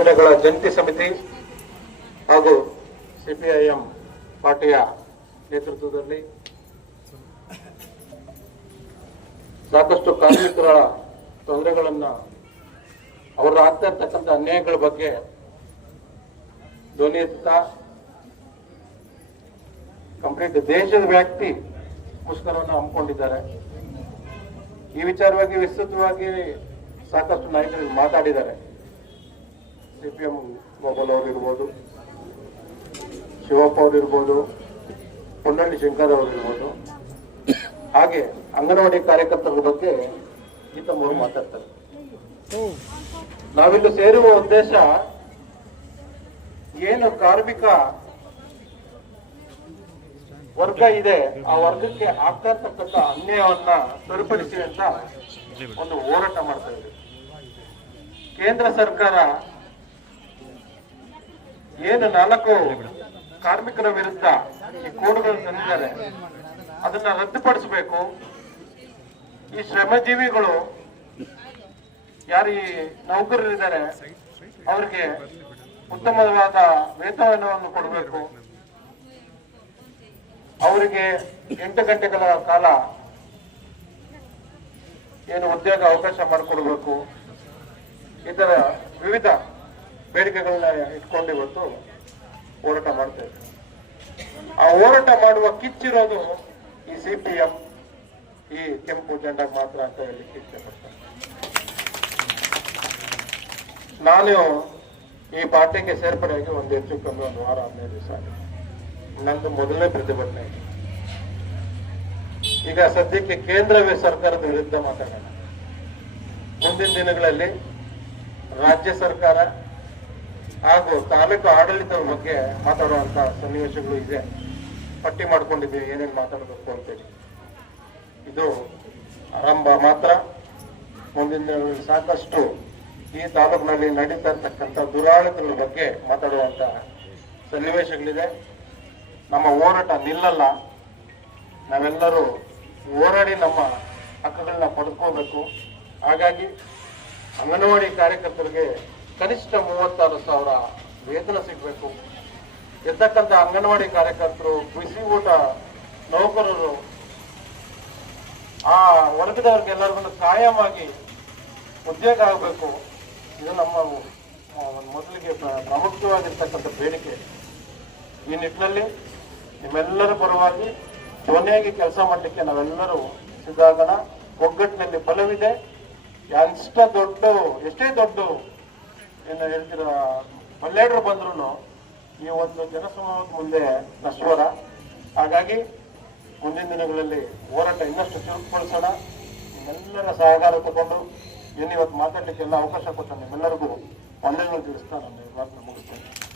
ಜಂಟಿ ಸಮಿತಿ ಹಾಗೂ ಸಿಪಿಐಎಂ ಪಾರ್ಟಿಯ ನೇತೃತ್ವದಲ್ಲಿ ಸಾಕಷ್ಟು ಕಾರ್ಮಿಕರ ತೊಂದರೆಗಳನ್ನ ಅವರ ಆಗ್ತಾ ಇರ್ತಕ್ಕಂಥ ಅನ್ಯಾಯಗಳ ಬಗ್ಗೆ ಧ್ವನಿ ಎತ್ತಾ ಕಂಪ್ಲೀಟ್ ದೇಶದ ವ್ಯಾಪ್ತಿ ಮುಷ್ಕರವನ್ನು ಹಮ್ಮಿಕೊಂಡಿದ್ದಾರೆ. ಈ ವಿಚಾರವಾಗಿ ವಿಸ್ತೃತವಾಗಿ ಸಾಕಷ್ಟು ನಾಯಕರು ಮಾತಾಡಿದ್ದಾರೆ. ಸಿಪಿಎಂ ಗೋಪಾಲ್ ಅವರು ಇರ್ಬೋದು, ಶಿವಪ್ಪ ಅವರು ಇರ್ಬೋದು, ಹೊನ್ನಳ್ಳಿ ಶಂಕರ್ ಅವರು ಇರ್ಬೋದು, ಹಾಗೆ ಅಂಗನವಾಡಿ ಕಾರ್ಯಕರ್ತರ ಬಗ್ಗೆ ಗೀತಮ್ಮ ಅವರು ಮಾತಾಡ್ತಾರೆ. ನಾವಿಲ್ಲಿ ಸೇರುವ ಉದ್ದೇಶ ಏನು ಕಾರ್ಮಿಕ ವರ್ಗ ಇದೆ, ಆ ವರ್ಗಕ್ಕೆ ಆಗ್ತಾ ಇರ್ತಕ್ಕಂಥ ಅನ್ಯಾಯವನ್ನ ಸರಿಪಡಿಸಿ ಅಂತ ಒಂದು ಹೋರಾಟ ಮಾಡ್ತಾ ಇದ್ದೀವಿ. ಕೇಂದ್ರ ಸರ್ಕಾರ ಏನು 4 ಕಾರ್ಮಿಕರ ವಿರುದ್ಧ ಈ ಕೋಡ್ಗಳನ್ನು ತಂದಿದ್ದಾರೆ, ಅದನ್ನ ರದ್ದುಪಡಿಸಬೇಕು. ಈ ಶ್ರಮಜೀವಿಗಳು ಯಾರು ಈ ನೌಕರರಿದ್ದಾರೆ ಅವರಿಗೆ ಉತ್ತಮವಾದ ವೇತನವನ್ನು ಕೊಡಬೇಕು. ಅವರಿಗೆ 8 ಗಂಟೆಗಳ ಕಾಲ ಏನು ಉದ್ಯೋಗ ಅವಕಾಶ ಮಾಡಿಕೊಡ್ಬೇಕು. ಇದರ ವಿವಿಧ ಬೇಡಿಕೆಗಳನ್ನ ಇಟ್ಕೊಂಡು ಇವತ್ತು ಹೋರಾಟ ಮಾಡ್ತಾ ಇದ್ದಾರೆ. ಆ ಹೋರಾಟ ಮಾಡುವ ಕಿಚ್ಚಿರೋದು ಈ ಸಿಪಿಎಂ, ಈ ಕೆಂಪು ಜೆಂಡಾ ಮಾತ್ರ ಅಂತ ಹೇಳಲಿಕ್ಕೆ ಇಷ್ಟಪಡ್ತಾರೆ. ನಾನು ಈ ಪಾರ್ಟಿಗೆ ಸೇರ್ಪಡೆಯಾಗಿ ಒಂದು ಹೆಚ್ಚು ಕಮ್ಮಿ 1 ವಾರ 15 ದಿವಸ ಆಗಿದೆ. ನಂದು ಮೊದಲನೇ ಪ್ರತಿಭಟನೆ. ಈಗ ಸದ್ಯಕ್ಕೆ ಕೇಂದ್ರ ಸರ್ಕಾರದ ವಿರುದ್ಧ ಮಾತಾಡೋಣ. ಮುಂದಿನ ದಿನಗಳಲ್ಲಿ ರಾಜ್ಯ ಸರ್ಕಾರ ಹಾಗೂ ತಾಲೂಕು ಆಡಳಿತದ ಬಗ್ಗೆ ಮಾತಾಡುವಂತ ಸನ್ನಿವೇಶಗಳು ಇದೆ. ಪಟ್ಟಿ ಮಾಡ್ಕೊಂಡಿದ್ದೀವಿ ಏನೇನು ಮಾತಾಡಬೇಕು ಅಂತೇಳಿ. ಇದು ಆರಂಭ ಮಾತ್ರ. ಮುಂದಿನ ದಿನಗಳಲ್ಲಿ ಸಾಕಷ್ಟು ಈ ತಾಲೂಕಿನಲ್ಲಿ ನಡೀತಾ ಇರ್ತಕ್ಕಂಥ ದುರಾಡಳಿತಗಳ ಬಗ್ಗೆ ಮಾತಾಡುವಂತ ಸನ್ನಿವೇಶಗಳಿದೆ. ನಮ್ಮ ಹೋರಾಟ ನಿಲ್ಲಲ್ಲ. ನಾವೆಲ್ಲರೂ ಹೋರಾಡಿ ನಮ್ಮ ಹಕ್ಕುಗಳನ್ನ ಪಡೆದುಕೋಬೇಕು. ಹಾಗಾಗಿ ಅಂಗನವಾಡಿ ಕಾರ್ಯಕರ್ತರಿಗೆ ಕನಿಷ್ಠ 36,000 ವೇತನ ಸಿಗಬೇಕು. ಇರ್ತಕ್ಕಂಥ ಅಂಗನವಾಡಿ ಕಾರ್ಯಕರ್ತರು, ಬಿಸಿ ಊಟ ನೌಕರರು, ಆ ವರ್ಗದವ್ರಿಗೆಲ್ಲರಿಗೂ ಕಾಯಮಾಗಿ ಉದ್ಯೋಗ ಆಗಬೇಕು. ಇದು ನಮ್ಮ ಮೊದಲಿಗೆ ಪ್ರಾಮುಖ್ಯವಾಗಿರ್ತಕ್ಕಂಥ ಬೇಡಿಕೆ. ಈ ನಿಟ್ಟಿನಲ್ಲಿ ನಿಮ್ಮೆಲ್ಲರ ಪರವಾಗಿ ಧ್ವನಿಯಾಗಿ ಕೆಲಸ ಮಾಡಲಿಕ್ಕೆ ನಾವೆಲ್ಲರೂ ಸಿದ್ಧಾಗೋಣ. ಒಗ್ಗಟ್ಟಿನಲ್ಲಿ ಬಲವಿದೆ. ಎಷ್ಟೇ ದೊಡ್ಡ ಏನು ಹೇಳ್ತಿರೋ ಮಲ್ಲೇಡ್ರು ಬಂದ್ರು ಈ ಒಂದು ಜನಸಮೂಹದ ಮುಂದೆ ನಶ್ವರ. ಹಾಗಾಗಿ ಮುಂದಿನ ದಿನಗಳಲ್ಲಿ ಹೋರಾಟ ಇನ್ನಷ್ಟು ಚುರುಕುಗೊಳಿಸೋಣ. ನಿಮ್ಮೆಲ್ಲರ ಸಹಕಾರ ತಗೊಂಡು ಇವತ್ತು ಮಾತಾಡ್ಲಿಕ್ಕೆ ಎಲ್ಲ ಅವಕಾಶ ಕೊಟ್ಟು ನಿಮ್ಮೆಲ್ಲರಿಗೂ ವಂದನೆಗಳು ತಿಳಿಸ್ತಾ ನಾನು ಮಾತನ್ನು ಮುಗಿಸ್ತೇನೆ.